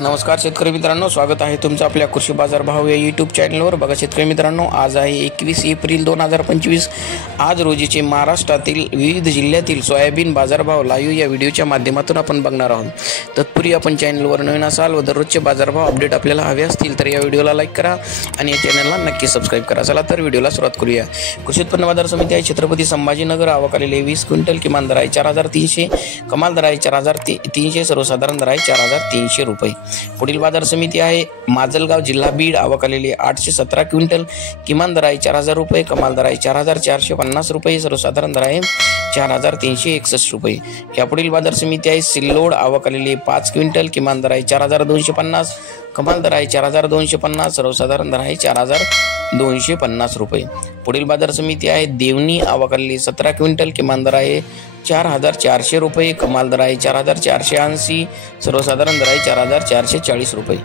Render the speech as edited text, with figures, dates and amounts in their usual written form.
नमस्कार शेतकरी मित्रांनो, स्वागत आहे तुमचं आपल्या कृषी बाजार भाव या यूट्यूब चॅनलवर। बघा शेतकरी मित्रांनो, आज आहे 21 एप्रिल 2025। आज रोजीचे महाराष्ट्रातील विविध जिल्ह्यातील सोयाबीन बाजारभाव लाईव्ह या व्हिडिओच्या माध्यमातून आपण बघणार आहोत। तत्पूर्वी आपण चॅनलवर नवीन असाल व दररोजचे बाजारभाव अपडेट आपल्याला हवे असतील तर या व्हिडिओला लाईक करा आणि या चॅनलला नक्की सबस्क्राईब करा। चला तर व्हिडिओला सुरुवात करूया। कृषी उत्पन्न बाजार समिती आहे छत्रपती संभाजीनगर। आवक आलेले 20 क्विंटल, किमान दर आहे 4300, कमाल दर आहे 4300, सर्वसाधारण दर आहे 4300 रुपये। पुढील बाजार समिती आहे माजलगाव, जिल्हा बीड। आवक आलेली 817 क्विंटल, किमान दर आहे 4000 रुपये, कमाल दर आहे 4450 रुपये, सर्वसाधारण दर आहे 4361 रुपये। या पुढील बाजार समिती आहे सिल्लोड। आवक आलेली 5 क्विंटल, किमान दर आहे 4250, कमाल दर आहे 4250, सर्वसाधारण दर आहे 4250 रुपये। पुढील बाजार समिती आहे देवणी। आवक आलेली 17 क्विंटल, किमान दर आहे 4400 रुपये, कमाल दर आहे 4480, सर्वसाधारण दर आहे 4440 रुपये।